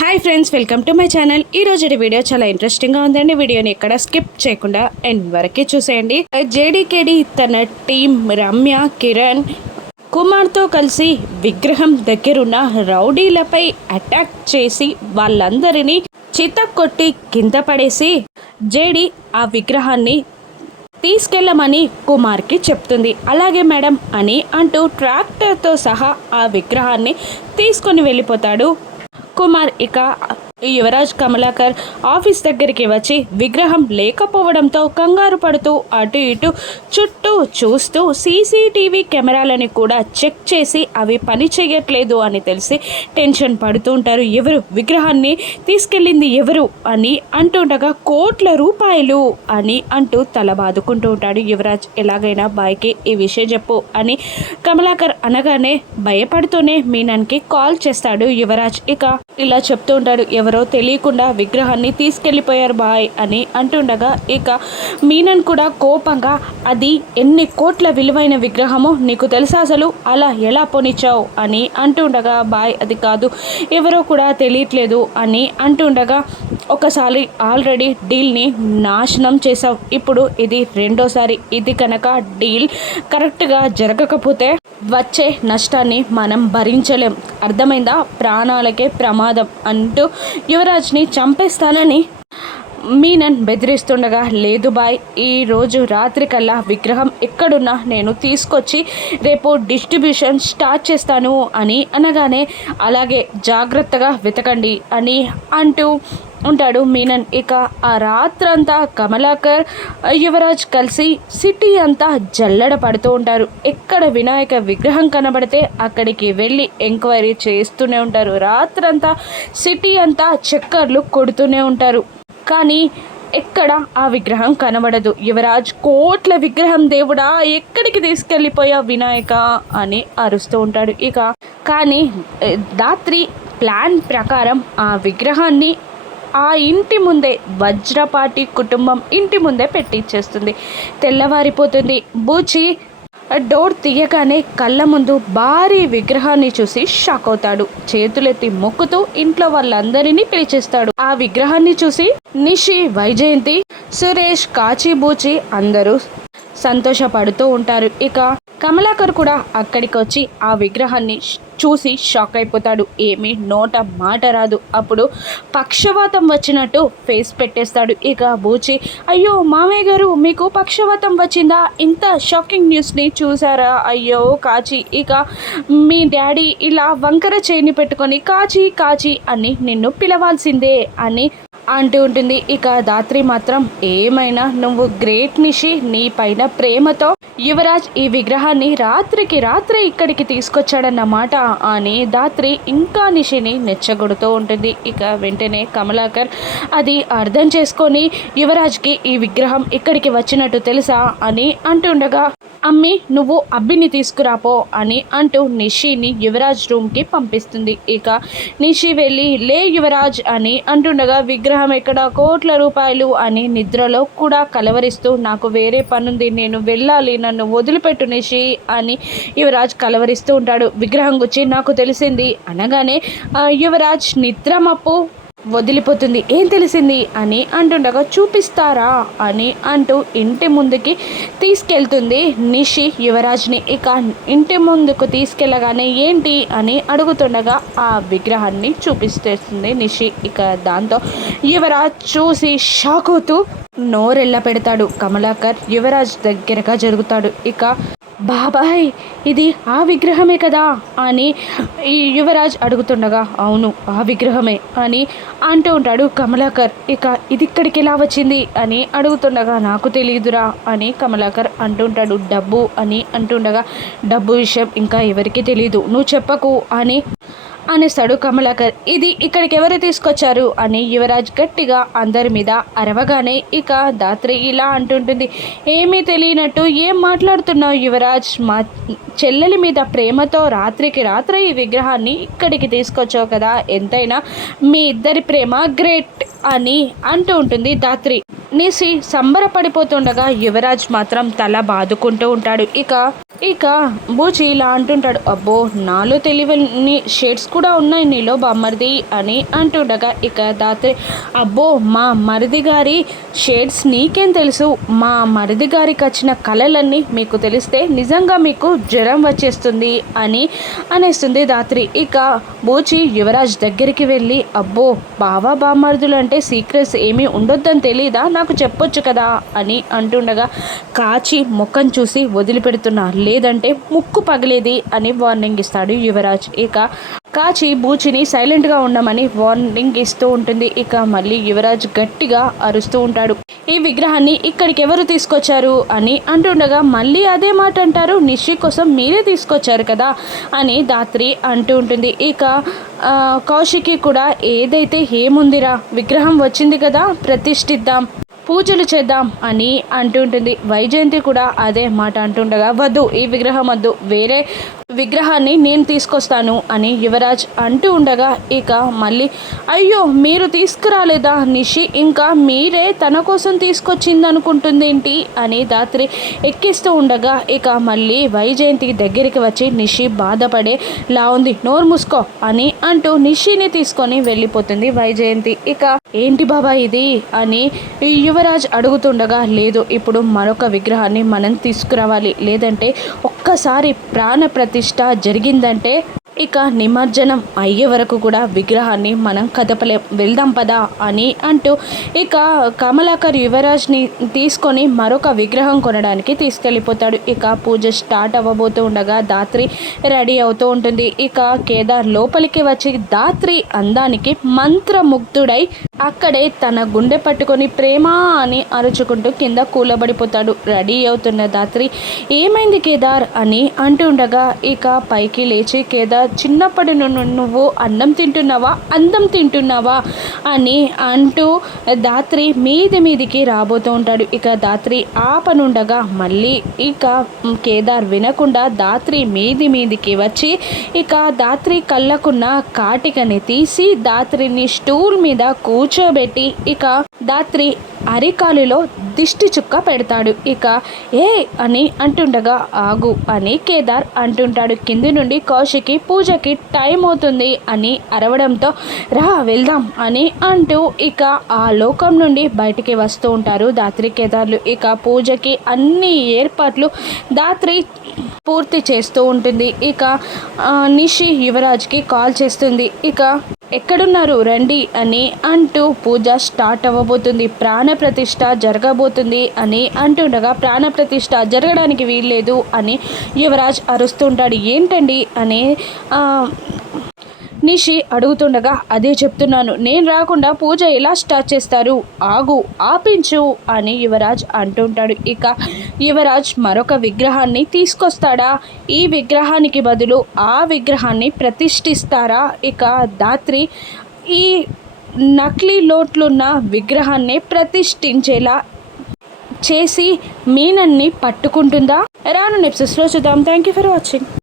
Hi friends welcome to my channel ఈ రోజు video చాలా ఇంట్రెస్టింగ్గా ఉందండి. వీడియోని ఎక్కడ స్కిప్ చేయకుండా ఎండ్ వరకే చూసేయండి. జేడీకేడి తన టీం రమ్య కిరణ్ కుమార్తో కలిసి విగ్రహం దగ్గరున్న రౌడీలపై అటాక్ చేసి వాళ్ళందరినీ చితక్కొట్టి కింద పడేసి జేడి ఆ విగ్రహాన్ని తీసుకెళ్ళమని కుమార్కి చెప్తుంది. అలాగే మేడం అని అంటూ ట్రాక్టర్తో సహా ఆ విగ్రహాన్ని తీసుకొని వెళ్ళిపోతాడు కుమార్ ఇక యువరాజ్ కమలాకర్ ఆఫీస్ దగ్గరికి వచ్చి విగ్రహం లేకపోవడంతో కంగారు పడుతూ అటు ఇటు చుట్టూ చూస్తూ సీసీటీవీ కెమెరాలని కూడా చెక్ చేసి అవి పని చేయట్లేదు అని తెలిసి టెన్షన్ పడుతూ ఉంటారు. ఎవరు విగ్రహాన్ని తీసుకెళ్ళింది ఎవరు అని అంటుండగా కోట్ల రూపాయలు అని అంటూ తల బాదుకుంటూ ఉంటాడు. యువరాజ్ ఎలాగైనా బాయ్కి ఈ విషయం చెప్పు అని కమలాకర్ అనగానే భయపడుతూనే మీనానికి కాల్ చేస్తాడు యువరాజ్. ఇక ఇలా చెప్తూ ఉంటాడు. ఎవరు ఎవరో తెలియకుండా విగ్రహాన్ని తీసుకెళ్ళిపోయారు బాయ్ అని అంటుండగా ఇక మీనన్ కూడా కోపంగా అది ఎన్ని కోట్ల విలువైన విగ్రహమో నీకు తెలుసా అసలు? అలా ఎలా పోనిచ్చావు? అని అంటుండగా బాయ్ అది కాదు. ఎవరో కూడా తెలియట్లేదు అని అంటుండగా ఒకసారి ఆల్రెడీ డీల్ని నాశనం చేసావు ఇప్పుడు ఇది రెండోసారి. ఇది కనుక డీల్ కరెక్ట్గా జరగకపోతే వచ్చే నష్టాన్ని మనం భరించలేం. అర్థమైందా? ప్రాణాలకే ప్రమాదం అంటూ యువరాజ్ని చంపేస్తానని మీనన్ బెదిరిస్తుండగా లేదు బాయ్ ఈరోజు రాత్రికల్లా విగ్రహం ఎక్కడున్నా నేను తీసుకొచ్చి రేపు డిస్ట్రిబ్యూషన్ స్టార్ట్ చేస్తాను అని అనగానే అలాగే జాగ్రత్తగా వెతకండి అని అంటూ ఉంటాడు. మీనన్ ఇక ఆ రాత్రంతా కమలాకర్ యువరాజ్ కలిసి సిటీ అంతా జల్లడ పడుతూ ఉంటారు. ఎక్కడ వినాయక విగ్రహం కనబడితే అక్కడికి వెళ్ళి ఎంక్వైరీ చేస్తూనే ఉంటారు. రాత్రంతా సిటీ అంతా చక్కర్లు కొడుతూనే ఉంటారు. కానీ ఎక్కడ ఆ విగ్రహం కనబడదు. యువరాజ్ కోట్ల విగ్రహం దేవుడా ఎక్కడికి తీసుకెళ్ళిపోయా వినాయక అని అరుస్తూ ఉంటాడు. ఇక కానీ దాత్రి ప్లాన్ ప్రకారం ఆ విగ్రహాన్ని ఆ ఇంటి ముందే వజ్రపాటి కుటుంబం ఇంటి ముందే పెట్టించేస్తుంది తెల్లవారిపోతుంది. బూచి డోర్ తీయగానే కళ్ళ ముందు భారీ విగ్రహాన్ని చూసి షాక్ అవుతాడు. చేతులెత్తి మొక్కుతూ ఇంట్లో వాళ్ళందరినీ పిలిచేస్తాడు. ఆ విగ్రహాన్ని చూసి నిషి వైజయంతి సురేష్ కాచిబూచి అందరూ సంతోషపడుతూ ఉంటారు. ఇక కమలాకర్ కూడా అక్కడికి వచ్చి ఆ విగ్రహాన్ని చూసి షాక్ అయిపోతాడు. ఏమీ నోట మాట రాదు. అప్పుడు పక్షవాతం వచ్చినట్టు ఫేస్ పెట్టేస్తాడు. ఇక బూచి అయ్యో మామయ్య గారు మీకు పక్షవాతం వచ్చిందా? ఇంత షాకింగ్ న్యూస్ని చూసారా? అయ్యో కాచి ఇక మీ డాడీ ఇలా వంకర చేయిని పెట్టుకొని కాచి కాచి అని నిన్ను పిలవాల్సిందే అని అంటూ ఉంటుంది. ఇక దాత్రి మాత్రం ఏమైనా నువ్వు గ్రేట్ నిషి నీ పైన ప్రేమతో యువరాజ్ ఈ విగ్రహాన్ని రాత్రికి రాత్రి ఇక్కడికి తీసుకొచ్చాడన్నమాట అని దాత్రి ఇంకా నిషిని నెచ్చగొడుతూ ఉంటుంది. ఇక వెంటనే కమలాకర్ అది అర్థం చేసుకొని యువరాజ్కి ఈ విగ్రహం ఇక్కడికి వచ్చినట్టు తెలుసా అని అంటుండగా అమ్మి నువ్వు అబ్బిని తీసుకురాపో అని అంటూ నిషిని యువరాజ్ రూమ్కి పంపిస్తుంది. ఇక నిషి వెళ్ళి లే యువరాజ్ అని అంటుండగా విగ్రహం ఎక్కడ? కోట్ల రూపాయలు అని నిద్రలో కూడా కలవరిస్తూ నాకు వేరే పనుంది నేను వెళ్ళాలి నన్ను వదిలిపెట్టు నిషి అని యువరాజ్ కలవరిస్తూ ఉంటాడు. విగ్రహం గురించి నాకు తెలిసింది అనగానే యువరాజ్ నిద్రమప్పు వదిలిపోతుంది. ఏం తెలిసింది? అని అంటుండగా చూపిస్తారా? అని అంటూ ఇంటి ముందుకి తీసుకెళ్తుంది నిషి యువరాజ్ని. ఇక ఇంటి ముందుకు తీసుకెళ్ళగానే ఏంటి? అని అడుగుతుండగా ఆ విగ్రహాన్ని చూపిస్తేస్తుంది నిషి. ఇక దాంతో యువరాజ్ చూసి షాక్ అవుతూ నోరెళ్ళ పెడతాడు. కమలాకర్ యువరాజ్ దగ్గరగా జరుగుతాడు. ఇక బాబాయ్ ఇది ఆ విగ్రహమే కదా అని ఈ యువరాజ్ అడుగుతుండగా అవును ఆ విగ్రహమే అని అంటూ ఉంటాడు కమలాకర్. ఇక ఇది ఇక్కడికి ఎలా వచ్చింది అని అడుగుతుండగా నాకు తెలియదురా అని కమలాకర్ అంటుంటాడు. డబ్బు అని అంటుండగా డబ్బు విషయం ఇంకా ఎవరికీ తెలియదు నువ్వు చెప్పకు అని అనేస్తాడు కమలాకర్ ఇది ఇక్కడికి ఎవరు తీసుకొచ్చారు? అని యువరాజ్ గట్టిగా అందరి మీద అరవగానే ఇక దాత్రి ఇలా అంటుంటుంది ఏమీ తెలియనట్టు ఏం మాట్లాడుతున్నావు యువరాజ్? మా చెల్లెలి మీద ప్రేమతో రాత్రికి రాత్రి ఈ విగ్రహాన్ని ఇక్కడికి తీసుకొచ్చావు కదా ఎంతైనా మీ ఇద్దరి ప్రేమ గ్రేట్ అని అంటూ ఉంటుంది దాత్రి నిసి సంబరపడిపోతుండగా యువరాజ్ మాత్రం తల బాదుకుంటూ ఉంటాడు. ఇక ఇక బూచి ఇలా అంటుంటాడు అబ్బో నాలో తెలియని షేడ్స్ కూడా ఉన్నాయి నీలో బామ్మరిది అని అంటుండగా ఇక దాత్రి అబ్బో మా మరిది గారి షేడ్స్ నీకేం తెలుసు? మా మరిది గారికి వచ్చిన కళలన్నీ మీకు తెలిస్తే నిజంగా మీకు జ్వరం వచ్చేస్తుంది అని అనేస్తుంది దాత్రి. ఇక బూచి యువరాజ్ దగ్గరికి వెళ్ళి అబ్బో బావా బామ్మరుదులు అంటే సీక్రెట్స్ ఏమీ ఉండొద్దని తెలీదా? నాకు చెప్పొచ్చు కదా అని అంటుండగా కాచి ముఖం చూసి వదిలిపెడుతున్నా. లేదంటే ముక్కు పగిలేది అని వార్నింగ్ ఇస్తాడు యువరాజ్. ఇక కాచి బూచిని సైలెంట్గా ఉండమని వార్నింగ్ ఇస్తూ ఉంటుంది. ఇక మళ్ళీ యువరాజ్ గట్టిగా అరుస్తూ ఉంటాడు. ఈ విగ్రహాన్ని ఇక్కడికి ఎవరు తీసుకొచ్చారు అని అంటుండగా మళ్ళీ అదే మాట అంటారు. నిషి కోసం మీరే తీసుకొచ్చారు కదా అని దాత్రి అంటూ ఉంటుంది. ఇక కౌశికి కూడా ఏదైతే ఏముందిరా? విగ్రహం వచ్చింది కదా ప్రతిష్ఠిద్దాం. పూజలు చేద్దాం అని అంటుంటుంది. వైజయంతి కూడా అదే మాట అంటుండగా వద్దు ఈ విగ్రహం వద్దు వేరే విగ్రహాన్ని నేను తీసుకొస్తాను అని యువరాజ్ అంటూ ఉండగా ఇక మళ్ళీ అయ్యో మీరు తీసుకురాలేదా నిషి? ఇంకా మీరే తన కోసం తీసుకొచ్చింది అనుకుంటుందేంటి అని దాత్రి ఎక్కిస్తూ ఉండగా ఇక మళ్ళీ వైజయంతి దగ్గరికి వచ్చి నిషి బాధపడే లా ఉంది నోరు మూసుకో అని అంటూ నిషిని తీసుకొని వెళ్ళిపోతుంది వైజయంతి. ఇక ఏంటి బాబా ఇది? అని యువరాజ్ అడుగుతుండగా లేదు ఇప్పుడు మరొక విగ్రహాన్ని మనం తీసుకురావాలి. లేదంటే ఒక్కసారి ప్రాణ ప్రతిష్ట జరిగిందంటే ఇక నిమజ్జనం అయ్యే వరకు కూడా విగ్రహాన్ని మనం కదపలే వెళ్దాం పదా అని అంటూ ఇక కమలాకర్ యువరాజ్ని తీసుకొని మరొక విగ్రహం కొనడానికి తీసుకెళ్ళిపోతాడు. ఇక పూజ స్టార్ట్ అవ్వబోతూ ఉండగా దాత్రి రెడీ అవుతూ ఉంటుంది. ఇక కేదార్ లోపలికి వచ్చి దాత్రి అందానికి మంత్రముగ్ధుడై అక్కడే తన గుండె పట్టుకొని ప్రేమ అని అరుచుకుంటూ కింద కూలబడిపోతాడు. రెడీ అవుతున్న దాత్రి ఏమైంది కేదార్? అని అంటుండగా ఇక పైకి లేచి కేదార్ చిన్నప్పటి నుండి నువ్వు అన్నం తింటున్నావా? అందం తింటున్నావా? అని అంటూ దాత్రి మీది మీదికి రాబోతూ ఉంటాడు. ఇక దాత్రి ఆపనుండగా మళ్ళీ ఇక కేదార్ వినకుండా దాత్రి మీది మీదికి వచ్చి ఇక దాత్రి కళ్ళకున్న కాటికని తీసి దాత్రిని స్టూల్ మీద కూర్చోబెట్టి ఇక దాత్రి అరికాలులో దిష్టి చుక్క పెడతాడు. ఇక ఏ అని అంటుండగా ఆగు అని కేదార్ అంటుంటాడు. కింది నుండి కౌశికి పూజకి టైం అవుతుంది అని అరవడంతో రా వెళ్దాం అని అంటూ ఇక ఆ లోకం నుండి బయటికి వస్తూ ఉంటారు దాత్రి కేదార్లు. ఇక పూజకి అన్ని ఏర్పాట్లు దాత్రి పూర్తి చేస్తూ ఉంటుంది. ఇక నిషి యువరాజ్కి కాల్ చేస్తుంది. ఇక ఎక్కడున్నారు? రండి అని అంటూ పూజ స్టార్ట్ అవ్వబోతుంది. ప్రాణప్రతిష్ఠ జరగబోతుంది అని అంటుండగా ప్రాణప్రతిష్ఠ జరగడానికి వీల్లేదు అని యువరాజ్ అరుస్తుంటాడు. ఏంటండి? అని నిషి అడుగుతుండగా అదే చెప్తున్నాను. నేను రాకుండా పూజ ఎలా స్టార్ట్ చేస్తారు? ఆగు ఆపించు అని యువరాజ్ అంటుంటాడు. ఇక యువరాజ్ మరొక విగ్రహాన్ని తీసుకొస్తాడా? ఈ విగ్రహానికి బదులు ఆ విగ్రహాన్ని ప్రతిష్ఠిస్తారా? ఇక దాత్రి ఈ నకిలీ లోట్లున్న విగ్రహాన్ని ప్రతిష్ఠించేలా చేసి మీనన్ని పట్టుకుంటుందా? రాను నెప్సెస్లో చూద్దాం. Thank you for watching